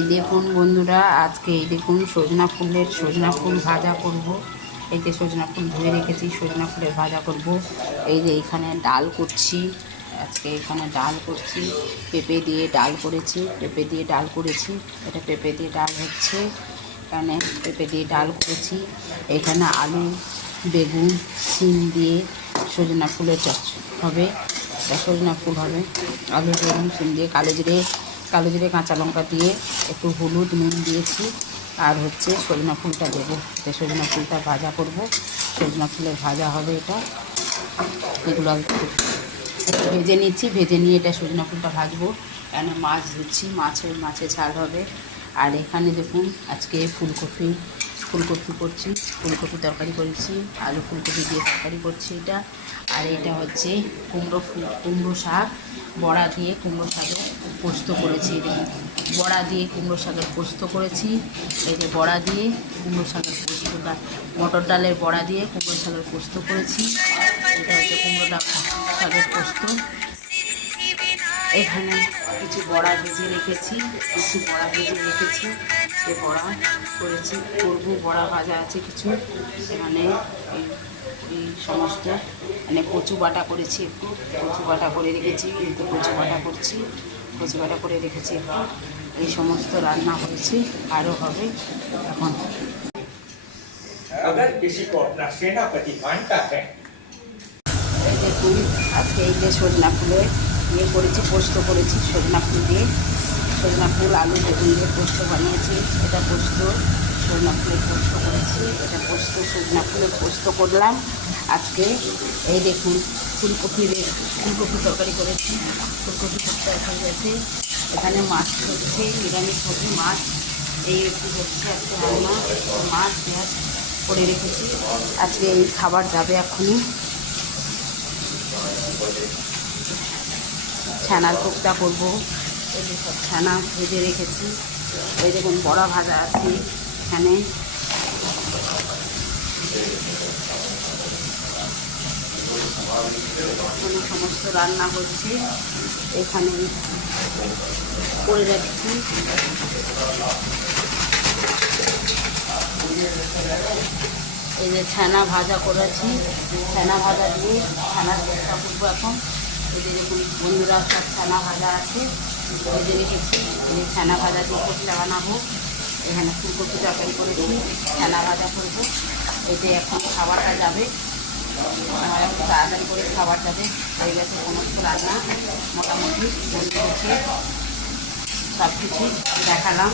এই দেখুন বন্ধুরা, আজকে এই দেখুন সজনা ফুল ভাজা করব। এই যে সজনা ফুল ধুয়ে রেখেছি, সজনা ফুলের ভাজা করব। এই যে এখানে ডাল করছি, আজকে এখানে ডাল করছি, পেঁপে দিয়ে ডাল করেছি, এটা পেঁপে দিয়ে ডাল হচ্ছে। এখানে পেঁপে দিয়ে ডাল করেছি। এখানে আলু, বেগুন, শিম দিয়ে সজনা ফুলের হবে, সজনা ফুল হবে। আলু, বেগুন, শিম দিয়ে কালো জিরে কাঁচা লঙ্কা দিয়ে একটু হলুদ নুন দিয়েছি। আর হচ্ছে সজনা ফুলটা দেবো, সজনা ফুলটা ভাজা করব। সজনা ফুলের ভাজা হবে এটা। এগুলো ভেজে নিচ্ছি, ভেজে নিয়ে এটা সজনা ফুলটা ভাজবো। এখানে মাছ ধুচ্ছি, মাছের ঝাল হবে। আর এখানে দেখুন আজকে ফুলকপি করছি, ফুলকপি তরকারি করেছি, আলু ফুলকপি দিয়ে তরকারি করছি এটা। আর এটা হচ্ছে কুমড়ো শাক, বড়া দিয়ে কুমড়ো শাকের পোস্ত করেছি। দেখুন বড়া দিয়ে কুমড়ো শাকের পোস্ত করেছি। এই যে বড়া দিয়ে কুমড়ো শাকের পোস্তটা, মটর ডালের বড়া দিয়ে কুমড়ো শাকের পোস্ত করেছি। এটা হচ্ছে কুমড়ো শাকের পোস্ত। এখানে কিছু বড়া ভেজে রেখেছি, সে বড়া করেছি, করবো। বড়া ভাজা আছে কিছু। এখানে এই সমস্ত মানে কচু বাটা করেছি, একটু কচু বাটা করে রেখেছি, একটু কচু বাটা করে রেখেছি একটু। এই সমস্ত রান্না হয়েছে, আরও হবে এখন। এই দেখুন আজকে এই যে সজনা ফুলের করেছি, পোস্ত করেছি। সজনা ফুল আলু বেগুন দিয়ে পোস্ত বানিয়েছি। এটা পোস্ত, সজনা ফুলের পোস্ত করেছি। এটা পোস্ত, সজনা ফুলের পোস্ত করলাম আজকে। এই দেখুন ফুলকপি তরকারি করেছি, ফুলকপি তরকারি হয়ে গেছে। এখানে মাছ হচ্ছে, নিরামিষ হবে মাছ। এই একটু হচ্ছে আজকে রান্না, মাছ পেঁয়াজ করে রেখেছি। আজকে এই খাবার যাবে এখনই। ছানার কোপ্তা করবো। এই যে সব ছানা ভেজে রেখেছি। এই দেখুন বড়া ভাজা আছে এখানে। সমস্ত রান্না হচ্ছে এখানে করে রাখছি। এই যে ছানা ভাজা করেছি, ছানা ভাজা দিয়ে ছানার কোপ্তা করবো এখন। এই যে দেখুন বন্ধুরা, সব ছানা ভাজা আছে, ভেজে রেখেছি। এই যে ছানা ভাজা দিয়ে কোপ্তা বানাবো। এখানে ফুলকপি তরকারি করেছি, ছানা ভাজা করবো। এই যে এখন খাবারটা যাবে, আমার একটু তাড়াতাড়ি করে খাবার যাবে। হয়ে গেছে সমস্ত রান্না মোটামুটি, সব কিছু দেখালাম।